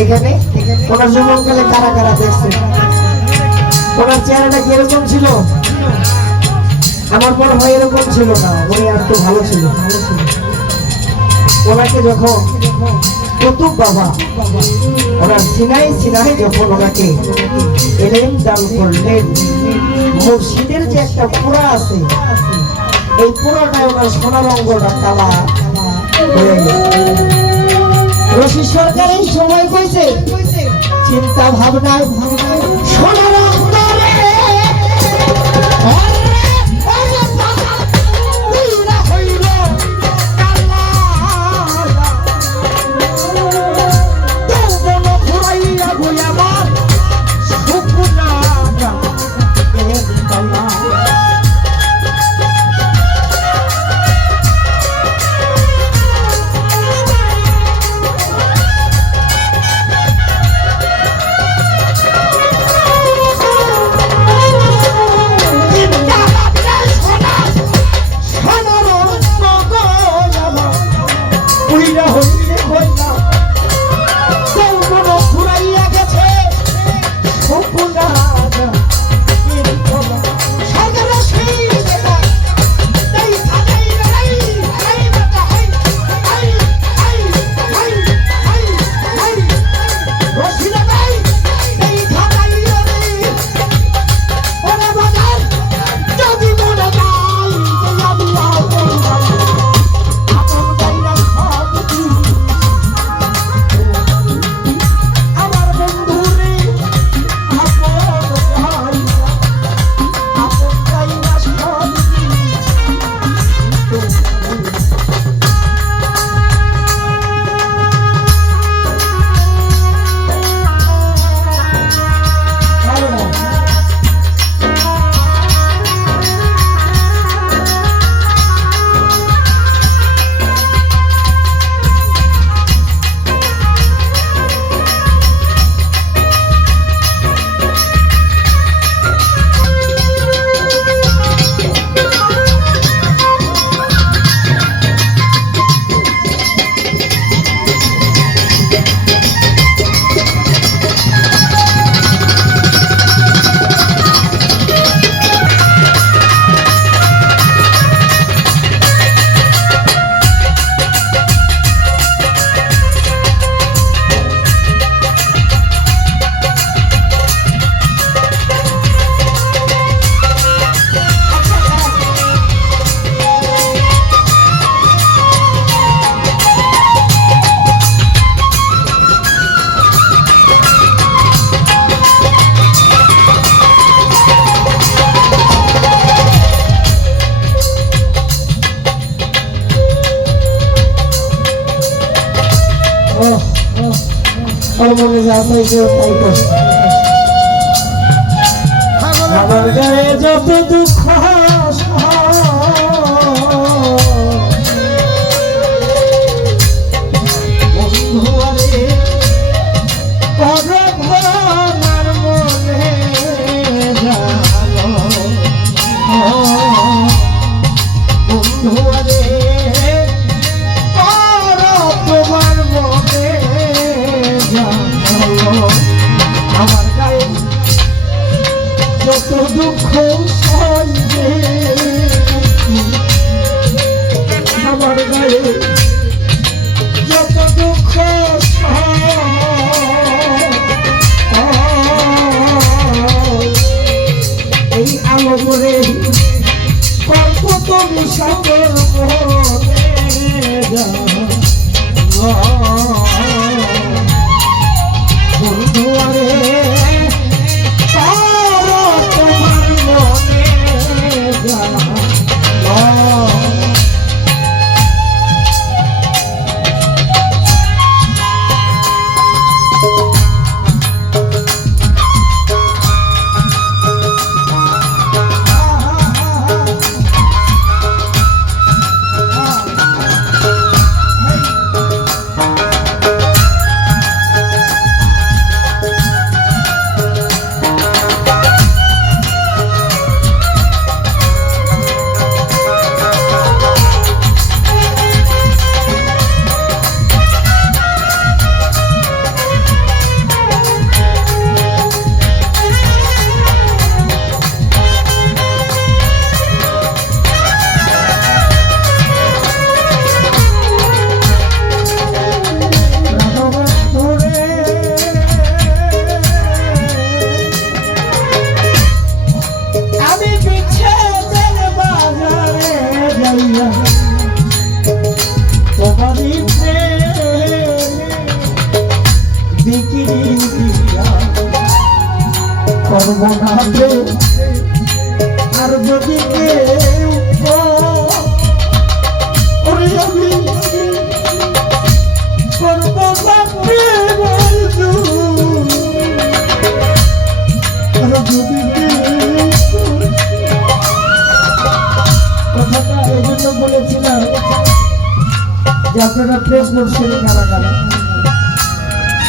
এখানে ওনার জীবনকালে কারা কারা দেখছে, ওনার চেহারাটা কিরকম ছিল? আমার মনে হয় এরকম ছিল না, উনি একটু ভালো ছিল। ওনাকে যখন কুতুব বাবা ওনার সিনাই সিনাই যখন ওনাকে এলেন দান করলেন, মুর্শিদের যে একটা পুরা আছে, এই পুরাটাই ওনার সোনার অঙ্গটা কালা হয়ে গেছে। রশি সরকার এই সময় কইছে চিন্তা ভাবনায় সোনার অঙ্গরে আমার গায়ে যত দুঃখ আমার গায়ে যত দুঃখ সইবে, আমার গায়ে যত দুঃখ এই আলো করে কত মিশাবর বন্ধুয়ারে তোমার করবো না প্রেম আর যদি কেউ ওরে আমি করবো না প্রেম আর যদি কথাটা এই জন্য বলেছিলাম যে আপনারা প্রেম করছেন কারা কারা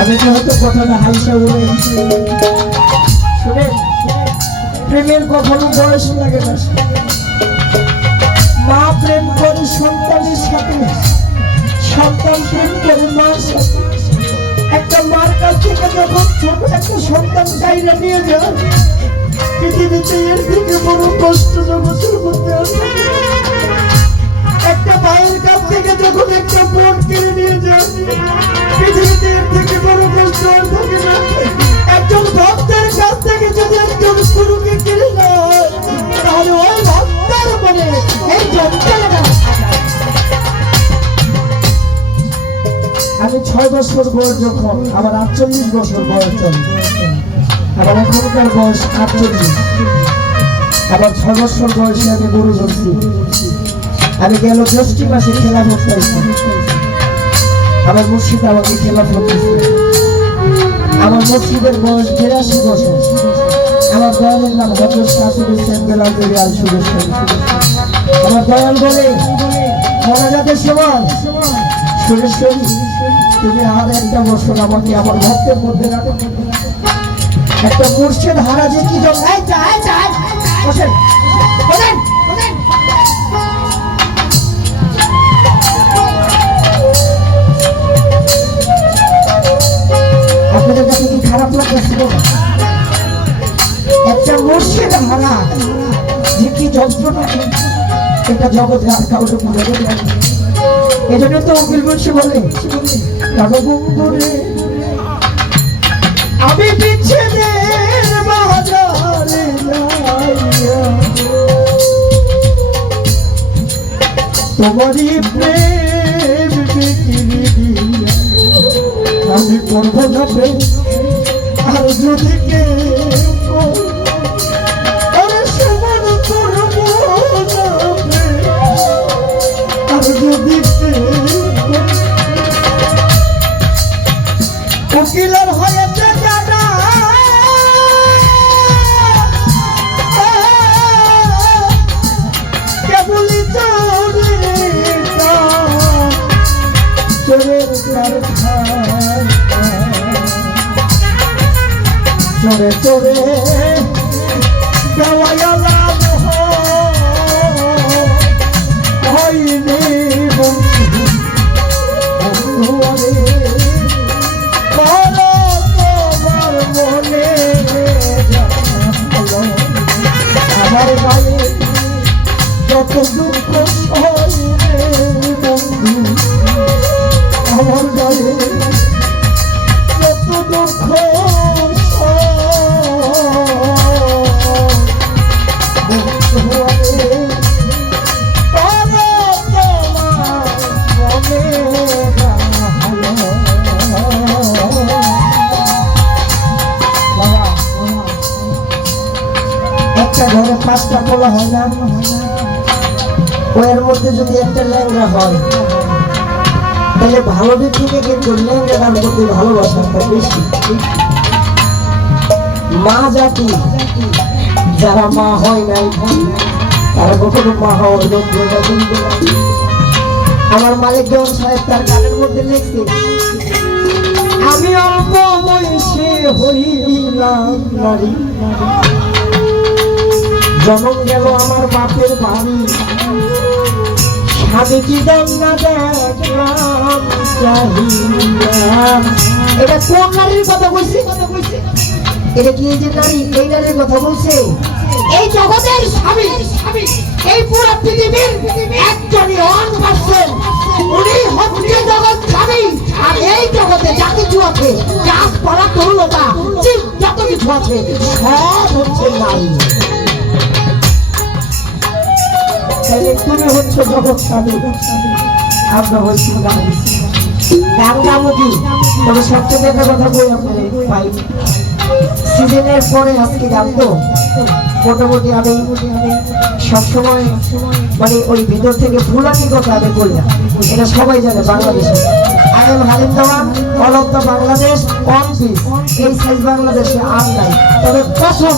অনেকে হয়তো কথাটা হাইসা উড়ে শুনেন প্রেমের কখনো বয়স লাগে না মা প্রেম করে সন্তানের সাথে সন্তান প্রেম করে মার সাথে একটা মার কাছ থেকে যখন ছোট একটা সন্তান গাইরা নিয়ে যায় পৃথিবীতে এর থেকে বড় কষ্ট জগতের মধ্যে আছে একটা মায়ের কাছ থেকে যখন একটা বোন কিনে নিয়ে যায় পৃথিবীতে এর থেকে বড় কষ্ট আর থাকে না একজন ভক্তের কাছ থেকে যদি একজন গুরুকে কিনে নেয় তাহলে ওই ভক্তের মনে এই যন্ত্রণা। আমি 6 বছর বয়স যখন আমার 48 বছর বয়স চলে আমার এখনকার বয়স 48 আবার 6 বছর বয়সে আমি গরু ধরছি আমি গেল জ্যৈষ্ঠ মাসে খেলা করতেছি আমার মসজিদ আমাকে খেলা করতেছে আমার মসজিদের বয়স 82 বছর আমার দয়ালের নাম হজরত শাশুড়ি সেন্দেলা জরিয়াল সুরেশ্বরী আমার দয়াল বলে মনাজাতের সময় সুরেশ্বরী তুমি আর একটা বছর আমাকে আমার ভক্তের মধ্যে রাখো একটা মুর্শিদ হারা যে কি জন্য বসেন বলেন আপনাদের কাছে কি খারাপ লাগতেছিল একটা মুর্শিদ হারা যে কি যন্ত্রণা এটা জগতে আর কাউকে বুঝাতে পারে এই জন্য তো উকিল মুন্সি বলে আমি বিচ্ছেদের বাজারে তোমারই প্রেম বিক্রি আমি করবো না প্রেম আর যদি উকিলের হয়েছে জানা কেবলি চোরের চোরে চোরে দেওয়ালা হয়নি বন্ধু আমার গায়ে যত দুঃখ বন্ধু আমার গায়ে যত দুঃখ ঘরে 5টা পোলা হয় না ওর মধ্যে যদি একটা ল্যাংড়া হয় তাহলে ভালো দিক থেকে কিন্তু ল্যাংড়ার মধ্যে ভালোবাসাটা বেশি মা জাতি যারা মা হয় নাই তারা কখনো মা হওয়ার যোগ্যতা কিন্তু আমার মালিক দেওয়ান সাহেব তার গানের মধ্যে লিখছে আমি অল্প বয়সে হইলাম নারী জন্ম গেল আমার বাপের বাড়ি স্বামী জীবন না দেখলাম এটা কোন নারীর কথা বলছে এটা কি যে নারী এই নারীর কথা বলছে এই জগতের স্বামী এই পুরো পৃথিবীর একজনই অনভার্সেল উনি হচ্ছে জগৎ স্বামী আর এই জগতে যা কিছু আছে গাছপালা তরুলতা যত কিছু আছে সব হচ্ছে নারী তুমি হচ্ছে জগৎ স্বামী আমরা হচ্ছি নারী গান গামো কি, তবে সবচেয়ে একটা কথা বই আপনার ভাই, সিজনের পরে আজকে গান তো মোটামুটি আমি সবসময় মানে ওই ভিতর থেকে ফুলানি কথা আমি বলি না, এটা সবাই জানে বাংলাদেশে। I am Halim Dewan, all of the Bangladesh, one piece, এই সাইজ বাংলাদেশে আর নাই। তবে কসম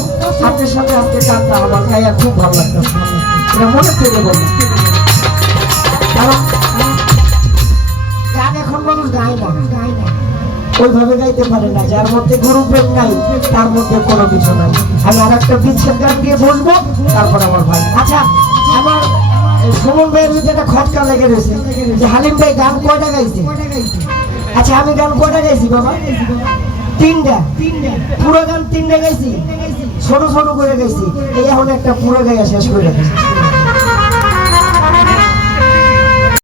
আপনার সাথে আজকে গানটা আমার গাইয়া খুব ভালো লাগতো, এটা মনে থেকে বললাম। কারণ গান এখন মানুষ গায় না, ওইভাবে গাইতে পারে না, যার মধ্যে গুরু প্রেম নাই তার মধ্যে কোনো কিছু নাই। আমি আর একটা বিচ্ছেদ গান দিয়ে বসবো, তারপর আমার ভাই। আচ্ছা, আমার সুমন ভাইয়ের যদি একটা খটকা লেগে রয়েছে যে হালিম ভাই গান কয়টা গাইছে। আচ্ছা, আমি গান কয়টা গাইছি বাবা? তিনটা। পুরো গান তিনটা গাইছি, ছোট ছোট করে গাইছি। এই এখন একটা পুরো গাইয়া শেষ করে গেছি।